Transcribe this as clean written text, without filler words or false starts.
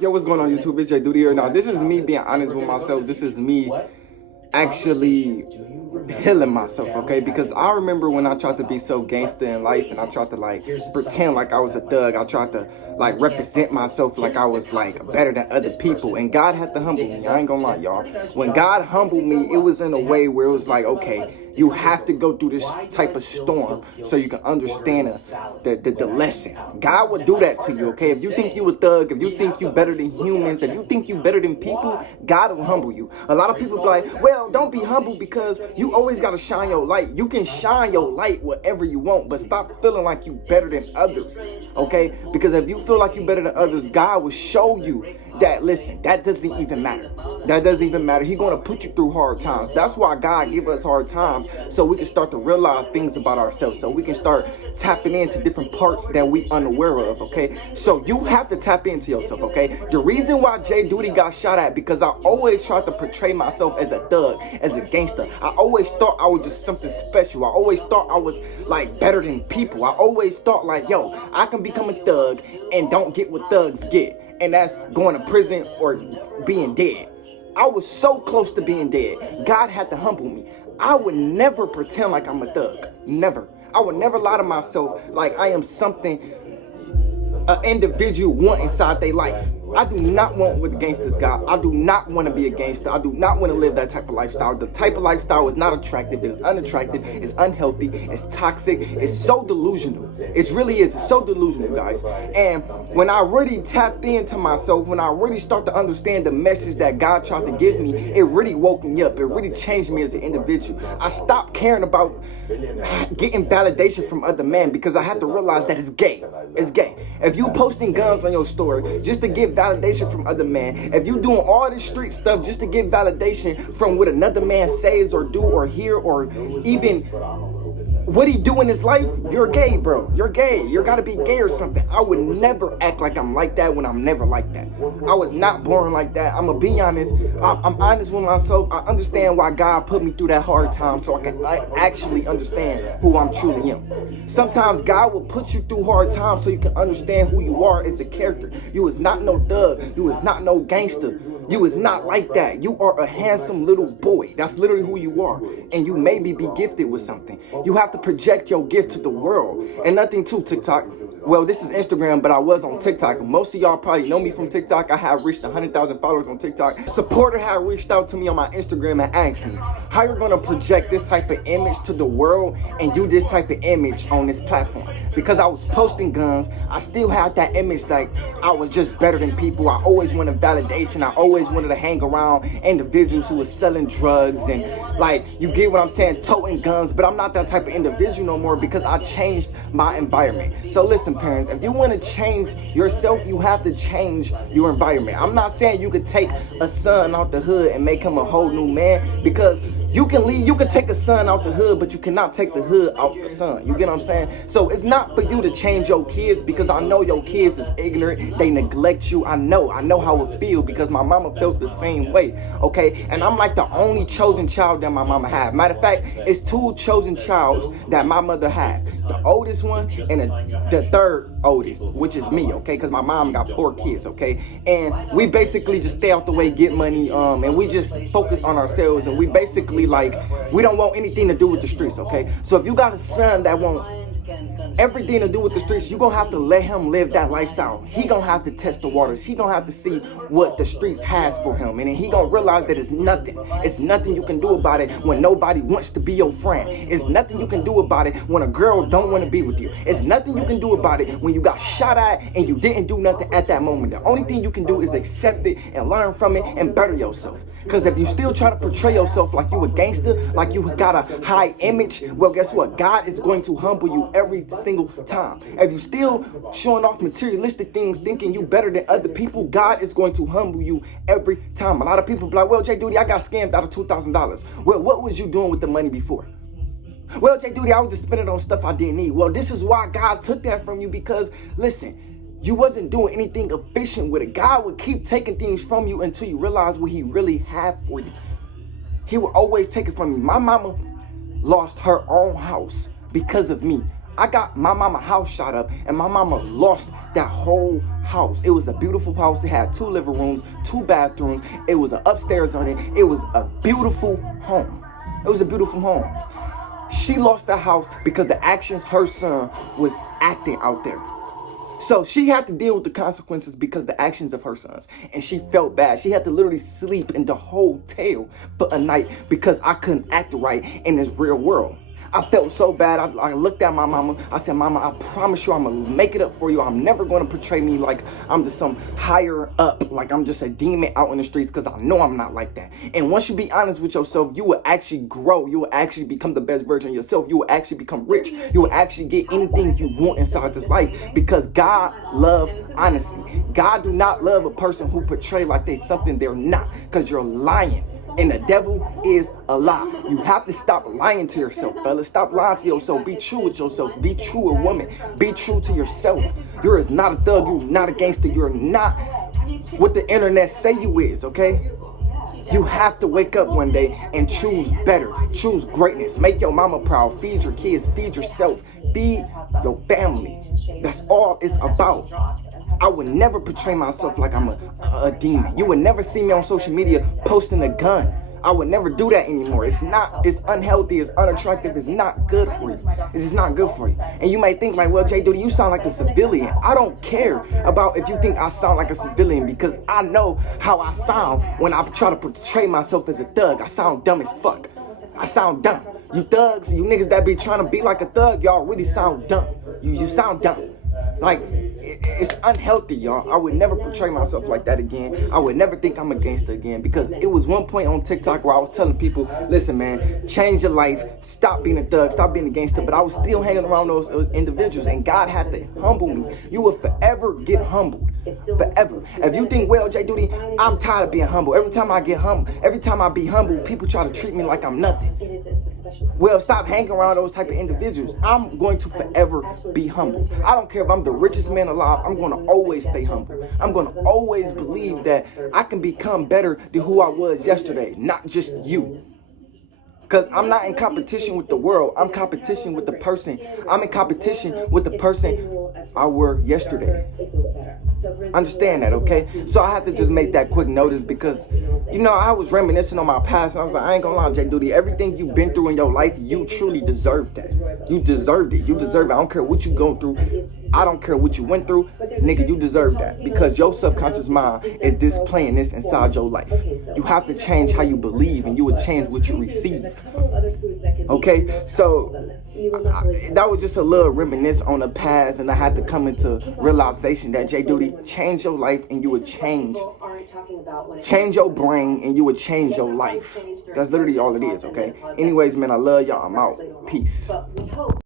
Yo, what's going on YouTube? It's Jayyduty here. Now, this is me being honest with myself. This is me actually healing myself, okay? Because I remember when I tried to be so gangster in life and I tried to like pretend like I was a thug. I tried to like represent myself like I was like better than other people, and God had to humble me. I ain't gonna lie, y'all. When God humbled me, it was in a way where it was like, okay, you have to go through this type of storm so you can understand the lesson. God will do that to you, okay? If you think you a thug, if you think you better than humans, if you think you better than people, God will humble you. A lot of people be like, well, don't be humble because you always got to shine your light. You can shine your light whatever you want, but stop feeling like you better than others, okay? Because if you feel like you better than others, God will show you that, listen, that doesn't even matter. That doesn't even matter. He's going to put you through hard times. That's why God give us hard times, so we can start to realize things about ourselves, so we can start tapping into different parts that we unaware of, okay? So you have to tap into yourself, okay? The reason why Jayyduty got shot at, because I always tried to portray myself as a thug, as a gangster. I always thought I was just something special. I always thought I was like better than people. I always thought like, yo, I can become a thug and don't get what thugs get, and that's going to prison or being dead. I was so close to being dead. God had to humble me. I would never pretend like I'm a thug. Never. I would never lie to myself like I am something an individual want inside their life. I do not want what the gangsters got. I do not want to be a gangster. I do not want to live that type of lifestyle. The type of lifestyle is not attractive. It's unattractive. It's unhealthy. It's toxic. It's so delusional. It really is. It's so delusional, guys. And when I really tapped into myself, when I really start to understand the message that God tried to give me, it really woke me up. It really changed me as an individual. I stopped caring about getting validation from other men because I had to realize that it's gay. It's gay. If you posting guns on your story just to get validation from other men, if you doing all this street stuff just to get validation from what another man says or do or hear or even what he do in his life, you're gay, bro. You're gay. You gotta be gay or something. I would never act like I'm like that when I'm never like that. I was not born like that. I'm gonna be honest. I'm honest with myself. I understand why God put me through that hard time so I can actually understand who I'm truly am. Sometimes God will put you through hard times so you can understand who you are as a character. You is not no thug. You is not no gangster. You is not like that. You are a handsome little boy. That's literally who you are. And you maybe be gifted with something. You have to project your gift to the world. And nothing to TikTok. Well, this is Instagram, but I was on TikTok. Most of y'all probably know me from TikTok. I have reached 100,000 followers on TikTok. A supporter had reached out to me on my Instagram and asked me, how you're going to project this type of image to the world and do this type of image on this platform? Because I was posting guns, I still had that image like I was just better than people. I always wanted validation. I always wanted to hang around individuals who were selling drugs and like, you get what I'm saying, toting guns. But I'm not that type of individual no more because I changed my environment. So listen, parents, if you want to change yourself, you have to change your environment. I'm not saying you could take a son out the hood and make him a whole new man, because you can leave, you can take a son out the hood, but you cannot take the hood out the son. You get what I'm saying? So it's not for you to change your kids, because I know your kids is ignorant. They neglect you. I know how it feels because my mama felt the same way. Okay, and I'm like the only chosen child that my mama had. Matter of fact, it's two chosen childs that my mother had. The oldest one and the third oldest, which is me. Okay, because my mom got 4 kids. Okay, and we basically just stay out the way, get money, and we just focus on ourselves, and we basically like, we don't want anything to do with the streets, okay? So if you got a son that won't everything to do with the streets, you're gonna have to let him live that lifestyle. He gonna have to test the waters. He gonna have to see what the streets has for him, and then he gonna realize that it's nothing. It's nothing you can do about it when nobody wants to be your friend. It's nothing you can do about it when a girl don't want to be with you. It's nothing you can do about it when you got shot at and you didn't do nothing at that moment. The only thing you can do is accept it and learn from it and better yourself. Because if you still try to portray yourself like you a gangster, like you got a high image, well, guess what? God is going to humble you every single time. If you still showing off materialistic things, thinking you better than other people, God is going to humble you every time. A lot of people be like, well, Jayyduty, I got scammed out of $2,000. Well, what was you doing with the money before? Well, Jayyduty, I was just spending it on stuff I didn't need. Well, this is why God took that from you, because, listen, you wasn't doing anything efficient with it. God would keep taking things from you until you realize what he really had for you. He will always take it from you. My mama lost her own house because of me. I got my mama house shot up and my mama lost that whole house. It was a beautiful house. It had 2 living rooms, 2 bathrooms. It was an upstairs on it. It was a beautiful home. It was a beautiful home. She lost the house because the actions her son was acting out there. So she had to deal with the consequences because the actions of her sons. And she felt bad. She had to literally sleep in the hotel for a night because I couldn't act right in this real world. I felt so bad. I looked at my mama. I said, Mama, I promise you I'm going to make it up for you. I'm never going to portray me like I'm just some higher up, like I'm just a demon out in the streets, because I know I'm not like that. And once you be honest with yourself, you will actually grow. You will actually become the best version of yourself. You will actually become rich. You will actually get anything you want inside this life, because God loves honesty. God do not love a person who portray like they something they're not, because you're lying. And the devil is a lie. You have to stop lying to yourself, fellas. Stop lying to yourself. Be true with yourself. Be true a woman. Be true to yourself. You're not a thug. You're not a gangster. You're not what the internet say you is, okay? You have to wake up one day and choose better. Choose greatness. Make your mama proud. Feed your kids. Feed yourself. Feed your family. That's all it's about. I would never portray myself like I'm a demon. You would never see me on social media posting a gun. I would never do that anymore. It's unhealthy, it's unattractive, it's not good for you. It's just not good for you. And you might think like, well, Jayyduty, you sound like a civilian. I don't care about if you think I sound like a civilian, because I know how I sound when I try to portray myself as a thug. I sound dumb as fuck. I sound dumb. You thugs, you niggas that be trying to be like a thug, y'all really sound dumb. You sound dumb. Like, it's unhealthy, y'all. I would never portray myself like that again. I would never think I'm a gangster again, because it was one point on TikTok where I was telling people, listen, man, change your life. Stop being a thug. Stop being a gangster. But I was still hanging around those individuals, and God had to humble me. You will forever get humbled. Forever. If you think, well, Jayyduty, I'm tired of being humble. Every time I get humble, every time I be humble, people try to treat me like I'm nothing. Well, stop hanging around those type of individuals. I'm going to forever be humble. I don't care if I'm the richest man alive. I'm going to always stay humble. I'm going to always believe that I can become better than who I was yesterday, not just you. Because I'm not in competition with the world. I'm competition with the person. I'm in competition with the person I were yesterday. Understand that, okay? So I have to just make that quick notice, because, you know, I was reminiscing on my past, and I was like, I ain't gonna lie, Jayyduty, everything you've been through in your life, you truly deserve that. You deserved it. You deserve it. I don't care what you go through. I don't care what you went through. Nigga, you deserve that, because your subconscious mind is displaying this inside your life. You have to change how you believe, and you will change what you receive. Okay? So that was just a little reminisce on the past, and I had to come into realization that, Jayyduty, change your life and you would change your brain and you would change your life. That's literally all it is, okay? Anyways, man, I love y'all. I'm out. Peace.